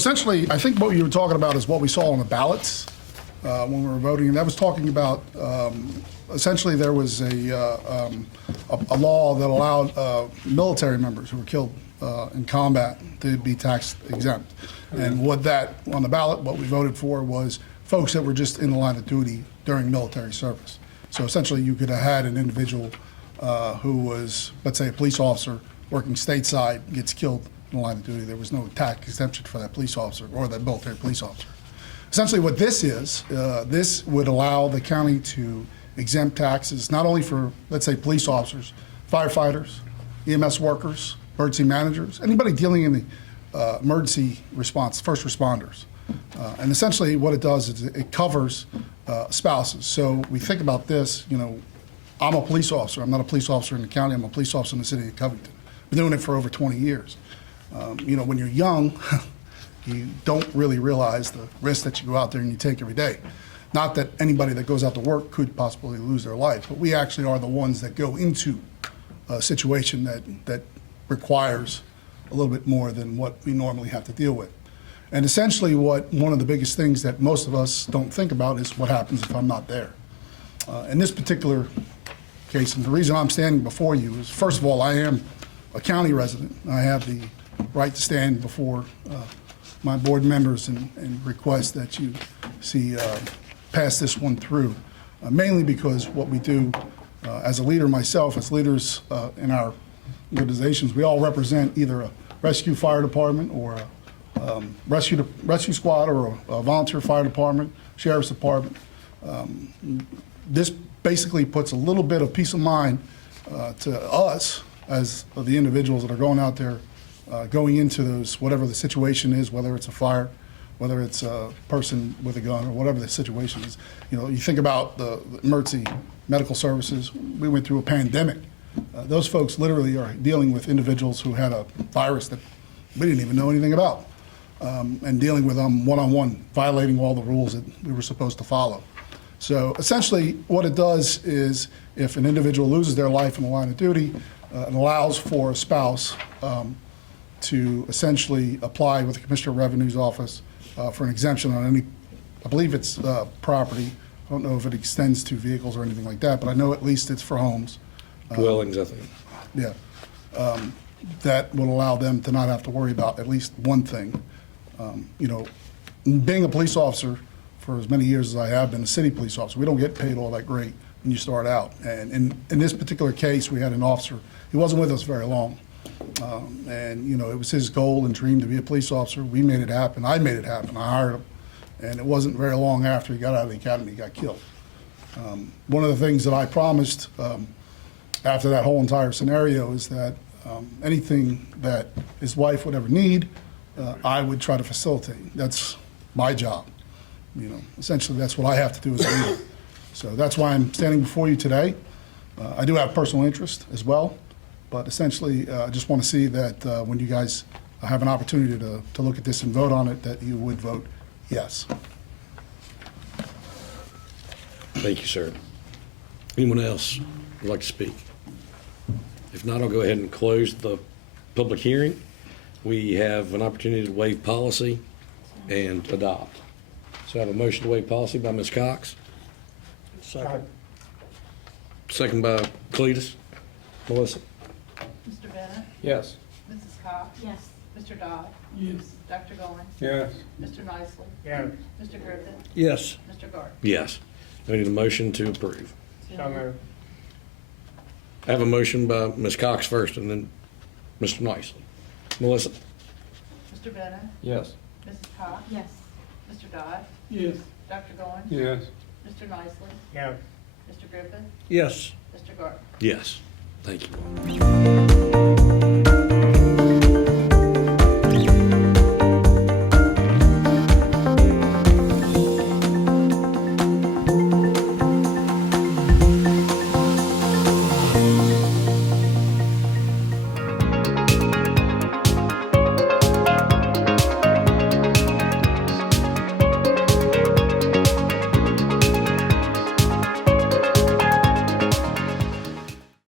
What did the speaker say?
Essentially, I think what you were talking about is what we saw on the ballots when we were voting. And that was talking about, essentially, there was a law that allowed military members who were killed in combat to be tax exempt. And what that, on the ballot, what we voted for was folks that were just in the line of duty during military service. So essentially, you could have had an individual who was, let's say, a police officer working stateside, gets killed in the line of duty. There was no tax exemption for that police officer or that military police officer. Essentially what this is, this would allow the county to exempt taxes not only for, let's say, police officers, firefighters, EMS workers, emergency managers, anybody dealing in the emergency response, first responders. And essentially what it does is it covers spouses. So we think about this, you know, I'm a police officer. I'm not a police officer in the county. I'm a police officer in the city of Covington. Been doing it for over 20 years. You know, when you're young, you don't really realize the risk that you go out there and you take every day. Not that anybody that goes out to work could possibly lose their life, but we actually are the ones that go into a situation that requires a little bit more than what we normally have to deal with. And essentially one of the biggest things that most of us don't think about is what happens if I'm not there. In this particular case, and the reason I'm standing before you is, first of all, I am a county resident. I have the right to stand before my board members and request that you see pass this one through, mainly because what we do as a leader myself, as leaders in our organizations, we all represent either a rescue fire department or a rescue squad or a volunteer fire department, sheriff's department. This basically puts a little bit of peace of mind to us as the individuals that are going out there, going into those, whatever the situation is, whether it's a fire, whether it's a person with a gun, or whatever the situation is. You know, you think about the emergency medical services. We went through a pandemic. Those folks literally are dealing with individuals who had a virus that we didn't even know anything about, and dealing with them one-on-one, violating all the rules that we were supposed to follow. So essentially what it does is if an individual loses their life in the line of duty, it allows for a spouse to essentially apply with the Commissioner of Revenue's office for an exemption on any, I believe it's property. I don't know if it extends to vehicles or anything like that, but I know at least it's for homes. Dwellings, I think. Yeah. That will allow them to not have to worry about at least one thing. You know, being a police officer for as many years as I have been, a city police officer, we don't get paid all that great when you start out. And in this particular case, we had an officer, he wasn't with us very long. And, you know, it was his goal and dream to be a police officer. We made it happen. I made it happen. I hired him. And it wasn't very long after he got out of the academy, he got killed. One of the things that I promised after that whole entire scenario is that anything that his wife would ever need, I would try to facilitate. That's my job. You know, essentially that's what I have to do as a leader. So that's why I'm standing before you today. I do have personal interest as well, but essentially I just want to see that when you guys have an opportunity to look at this and vote on it, that you would vote yes. Thank you, sir. Anyone else would like to speak? If not, I'll go ahead and close the public hearing. We have an opportunity to waive policy and adopt. So I have a motion to waive policy by Ms. Cox. Second. Second by Cletus. Melissa? Mr. Bennett? Yes. Mrs. Cox? Yes. Mr. Dodd? Yes. Dr. Goins? Yes. Mr. Nicely? Yes. Mr. Griffin? Yes. Mr. Gart? Yes. I need a motion to approve. So moved. I have a motion by Ms. Cox first and then Mr. Nicely. Melissa? Mr. Bennett? Yes. Mrs. Cox? Yes. Mr. Dodd? Yes. Dr. Goins? Yes. Mr. Nicely? Yes. Mr. Griffin? Yes. Mr. Gart? Yes. Thank you.